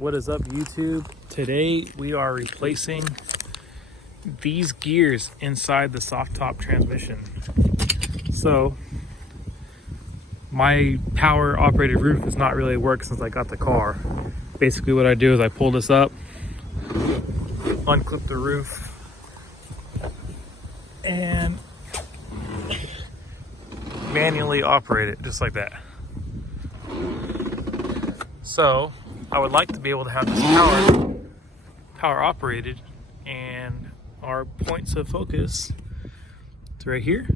What is up, YouTube? Today we are replacing these gears inside the soft top transmission. So my power operated roof has not really worked since I got the car. Basically what I do is I pull this up, unclip the roof, and manually operate it just like that. So I would like to be able to have this power operated, and our points of focus is right here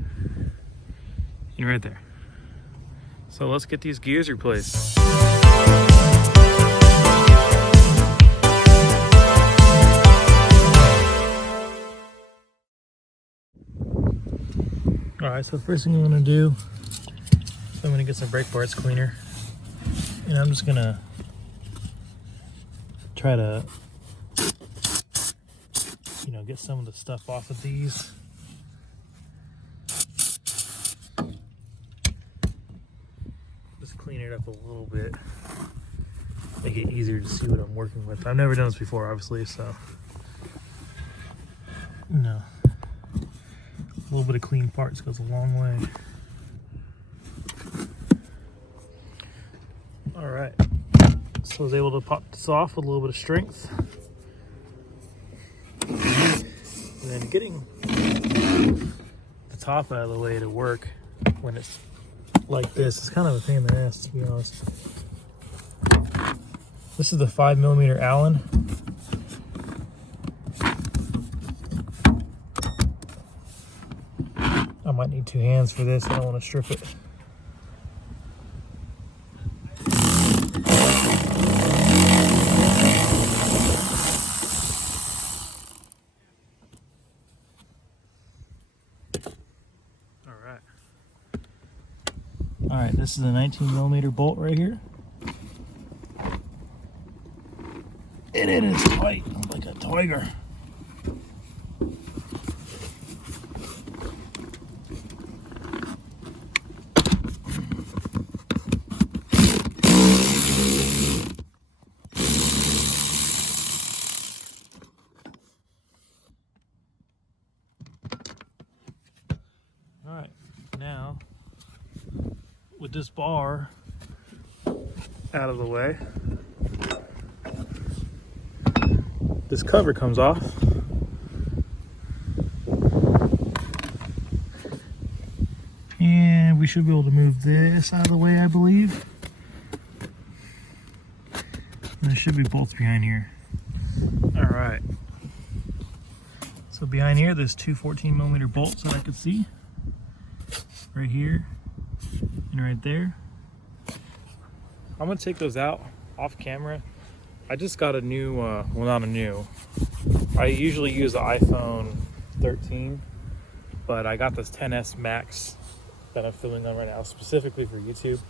and right there. So let's get these gears replaced. Alright, so the first thing I'm going to do is I'm going to get some brake parts cleaner, and I'm just going to try to, get some of the stuff off of these. Just clean it up a little bit, make it easier to see what I'm working with. I've never done this before, obviously, so a little bit of clean parts goes a long way. All right, so I was able to pop this off with a little bit of strength. And then getting the top out of the way to work when it's like this is kind of a pain in the ass, to be honest. This is the 5mm Allen. I might need two hands for this. I don't want to strip it. All right, this is a 19mm bolt right here. And it is tight like a tiger. All right, now with this bar out of the way, this cover comes off. And we should be able to move this out of the way, I believe. And there should be bolts behind here. All right. So behind here, there's two 14mm bolts that I could see. Right here and right there. I'm gonna take those out off camera. I just got a new, well, not a new. I usually use the iPhone 13, but I got this XS Max that I'm filming on right now specifically for YouTube,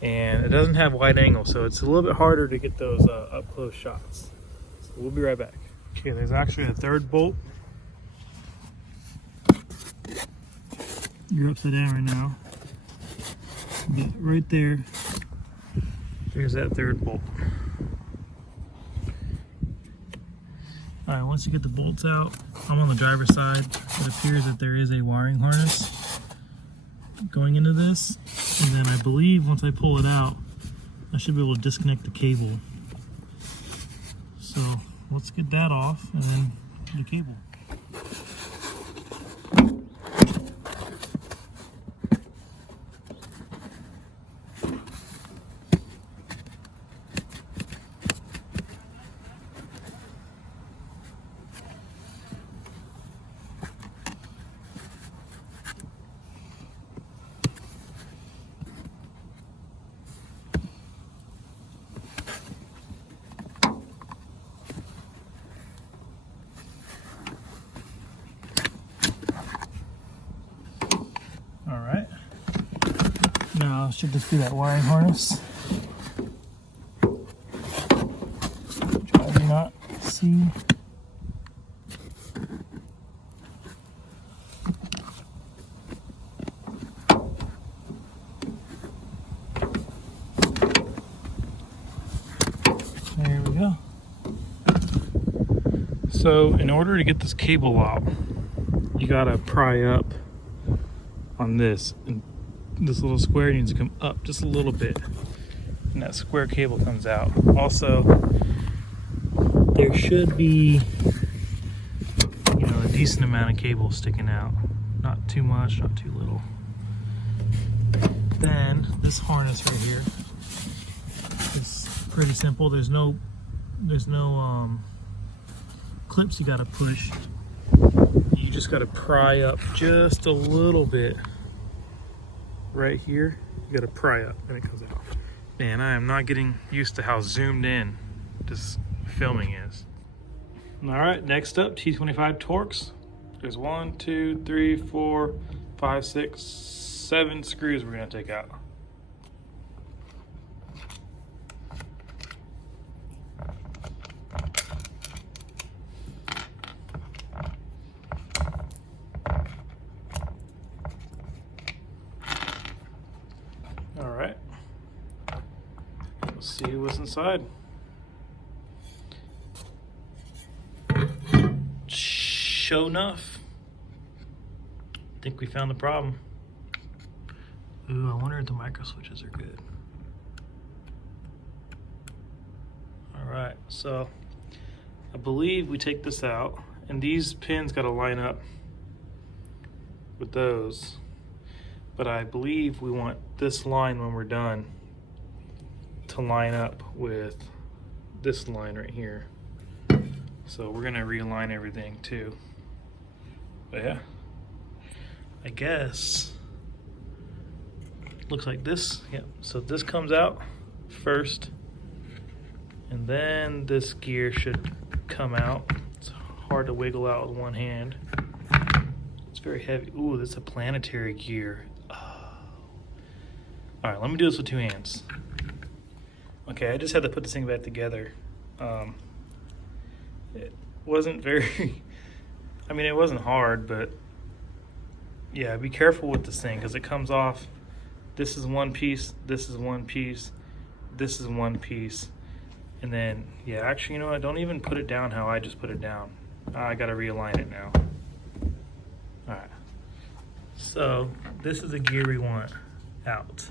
and it doesn't have wide angle, so it's a little bit harder to get those up close shots. So we'll be right back. Okay, there's actually a third bolt. You're upside down right now. But right there, there's that third bolt. All right, once you get the bolts out, I'm on the driver's side. It appears that there is a wiring harness going into this. And then I believe once I pull it out, I should be able to disconnect the cable. So let's get that off and then the cable. Now I should just do that wiring harness. Try to not see. There we go. So in order to get this cable out, you gotta pry up on this, and this little square needs to come up just a little bit, and that square cable comes out. Also, there should be, you know, a decent amount of cable sticking out. Not too much, not too little. Then this harness right here is pretty simple. There's no clips you gotta push. You just gotta pry up just a little bit right here. You gotta pry up and it comes out. Man, I am not getting used to how zoomed in this filming is. All right, next up, T25 Torx. There's 1, 2, 3, 4, 5, 6, 7 screws we're gonna take out. All right, let's see what's inside. Sure enough, I think we found the problem. Ooh, I wonder if the micro switches are good. All right, so I believe we take this out, and these pins got to line up with those. But I believe we want this line when we're done to line up with this line right here. So we're gonna realign everything too. But yeah, I guess looks like this. Yep. So this comes out first, and then this gear should come out. It's hard to wiggle out with one hand. It's very heavy. Ooh, that's a planetary gear. Oh. All right, let me do this with 2 hands. Okay, I just had to put this thing back together. It wasn't very, I mean, it wasn't hard, but yeah, be careful with this thing because it comes off. This is one piece, this is one piece, this is one piece. And then, yeah, actually, you know what? Don't even put it down how I just put it down. I gotta realign it now. All right. So this is the gear we want out.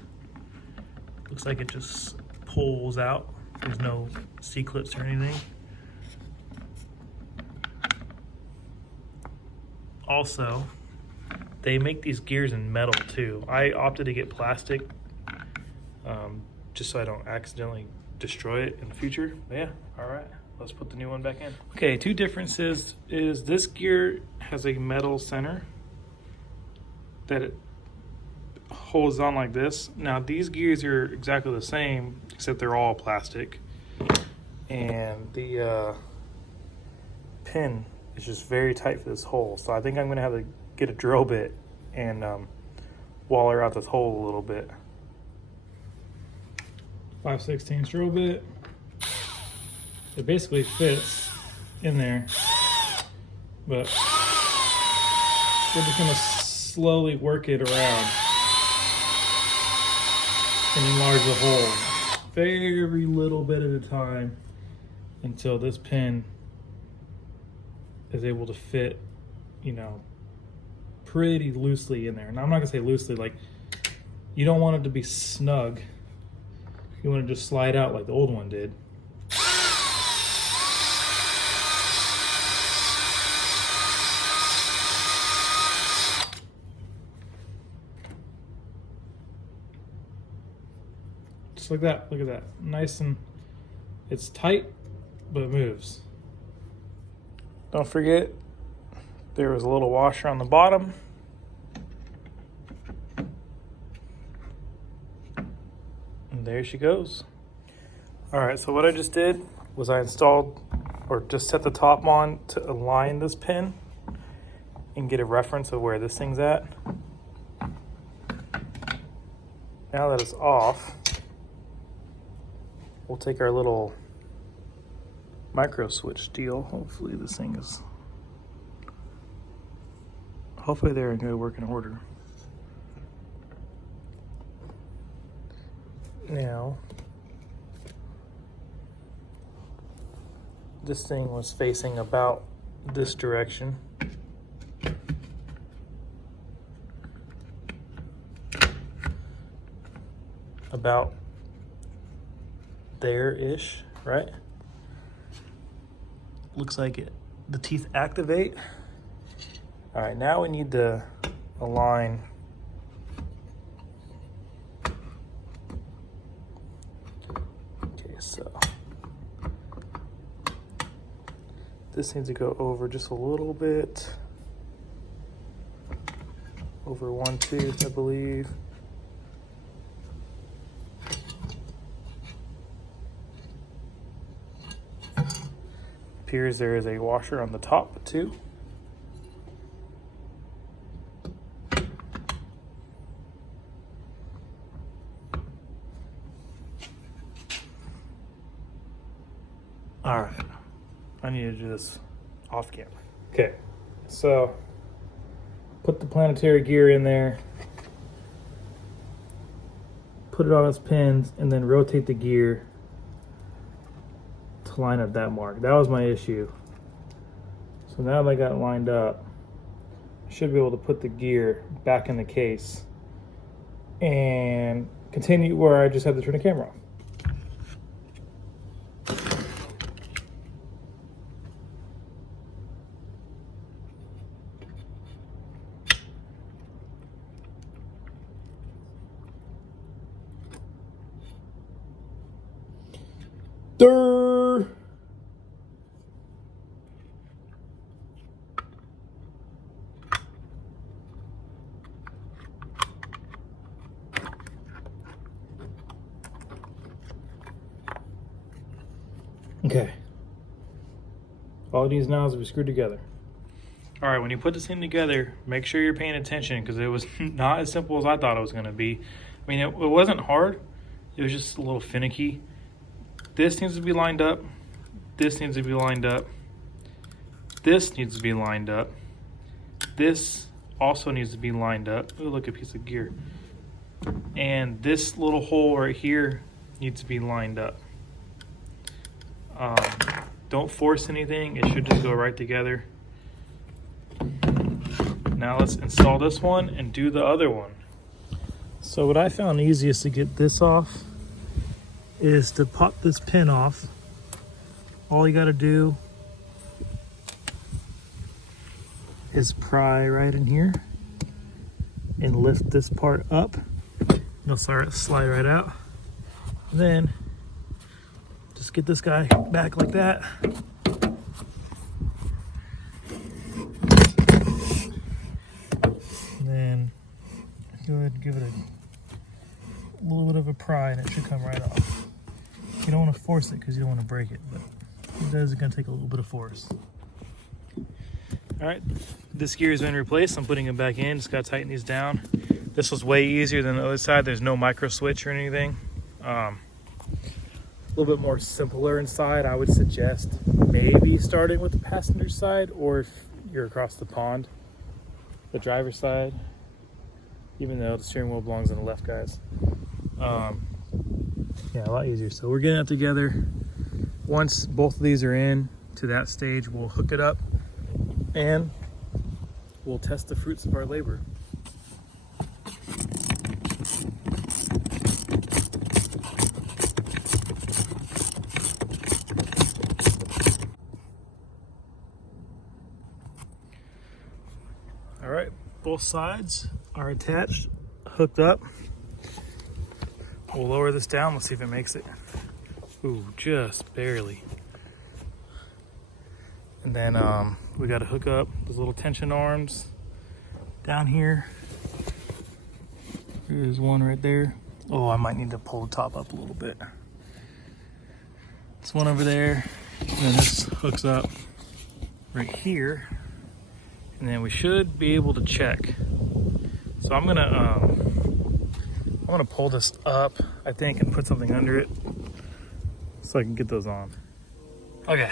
Looks like it just pulls out. There's no C-clips or anything. Also, they make these gears in metal too. I opted to get plastic just so I don't accidentally destroy it in the future. But yeah, all right, let's put the new one back in. Okay, 2 differences is this gear has a metal center that it holds on like this. Now these gears are exactly the same except they're all plastic, and the pin is just very tight for this hole. So I think I'm gonna have to get a drill bit and waller out this hole a little bit. 5/16 drill bit. It basically fits in there, but we're just gonna slowly work it around and enlarge the hole very little bit at a time until this pin is able to fit, you know, pretty loosely in there. Now I'm not gonna say loosely, like you don't want it to be snug. You want to just slide out like the old one did. Just like that, look at that. Nice, and it's tight, but it moves. Don't forget, there was a little washer on the bottom. And there she goes. All right, so what I just did was I installed, or just set the top on to align this pin and get a reference of where this thing's at. Now that it's off, we'll take our little micro switch deal. Hopefully this thing is, hopefully they're in good working order. Now, this thing was facing about this direction. About there-ish, right? Looks like it. The teeth activate. All right, now we need to align so this needs to go over just a little bit, over one tooth, I believe. Appears there is a washer on the top too. All right, I need to do this off camera. Okay, so put the planetary gear in there, put it on its pins, and then rotate the gear to line up that mark. That was my issue. So now that I got it lined up, I should be able to put the gear back in the case and continue where I just had to turn the camera off. Durr. Okay. All it needs now is to be screwed together. All right, when you put this thing together, make sure you're paying attention because it was not as simple as I thought it was going to be. I mean, it wasn't hard. It was just a little finicky. This needs to be lined up. This needs to be lined up. This needs to be lined up. This also needs to be lined up. Oh, look, a piece of gear. And this little hole right here needs to be lined up. Don't force anything. It should just go right together. Now let's install this one and do the other one. So what I found easiest to get this off is to pop this pin off. All you got to do is pry right in here and lift this part up. It'll slide right out. And then just get this guy back like that. And then go ahead and give it a little bit of a pry and it should come right off. You don't want to force it because you don't want to break it, but it does, it's going to take a little bit of force. All right, this gear has been replaced. I'm putting it back in. Just got to tighten these down. This was way easier than the other side. There's no micro switch or anything. A little bit more simpler inside. I would suggest maybe starting with the passenger side, or if you're across the pond, the driver's side, even though the steering wheel belongs on the left, guys. Yeah, a lot easier. So we're getting it together. Once both of these are in to that stage, we'll hook it up and we'll test the fruits of our labor. All right, both sides are attached, hooked up. We'll lower this down. Let's see if it makes it. Ooh, just barely. And then we got to hook up those little tension arms down here. There's one right there. Oh, I might need to pull the top up a little bit. This one over there. And then this hooks up right here. And then we should be able to check. So I'm gonna pull this up, I think, and put something under it so I can get those on. Okay.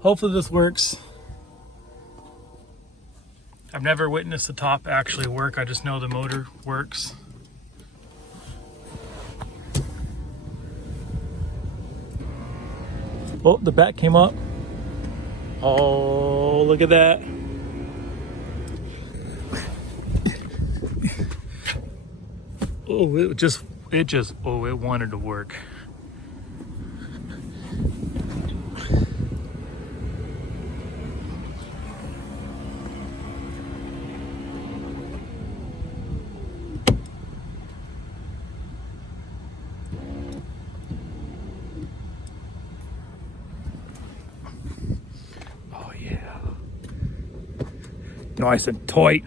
Hopefully this works. I've never witnessed the top actually work. I just know the motor works. Oh, the back came up. Oh, look at that. Oh, it wanted to work. Oh yeah. Nice and tight.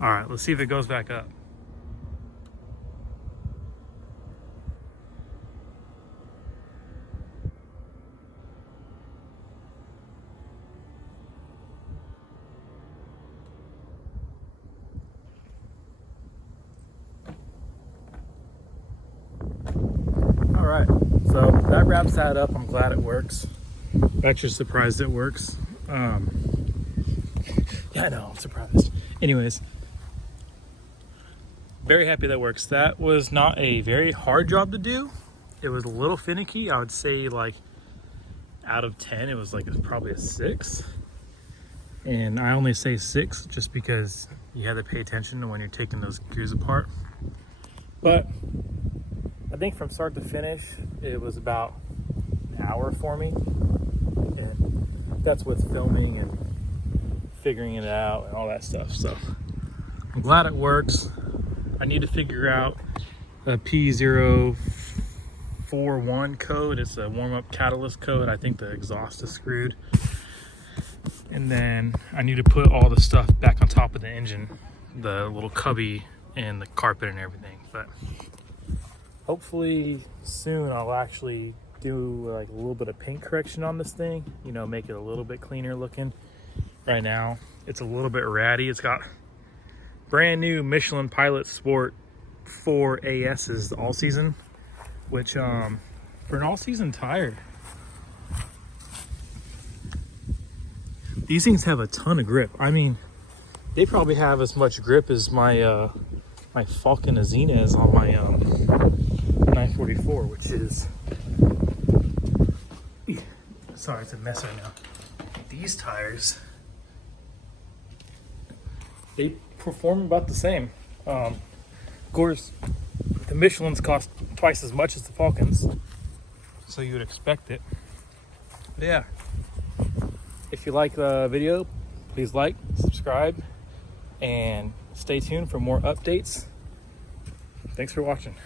All right, let's see if it goes back up. All right, so that wraps that up. I'm glad it works. I'm actually surprised it works. Yeah, no, I'm surprised. Anyways, very happy that works. That was not a very hard job to do. It was a little finicky. I would say like out of 10, it was probably a 6. And I only say 6 just because you have to pay attention to when you're taking those gears apart. But I think from start to finish, it was about an hour for me. And that's with filming and figuring it out and all that stuff. So I'm glad it works. I need to figure out the P041 code. It's a warm-up catalyst code. I think the exhaust is screwed. And then I need to put all the stuff back on top of the engine, the little cubby and the carpet and everything. But hopefully soon I'll actually do like a little bit of paint correction on this thing, you know, make it a little bit cleaner looking. Right now it's a little bit ratty. It's got brand new Michelin Pilot Sport 4 AS's all season, which for an all season tire, these things have a ton of grip. I mean, they probably have as much grip as my my Falcon Azina is on my 944, which is, sorry, it's a mess right now. These tires, they perform about the same. Of course, the Michelins cost twice as much as the Falcons, so you would expect it. But yeah, if you like the video, please like, subscribe, and stay tuned for more updates. Thanks for watching.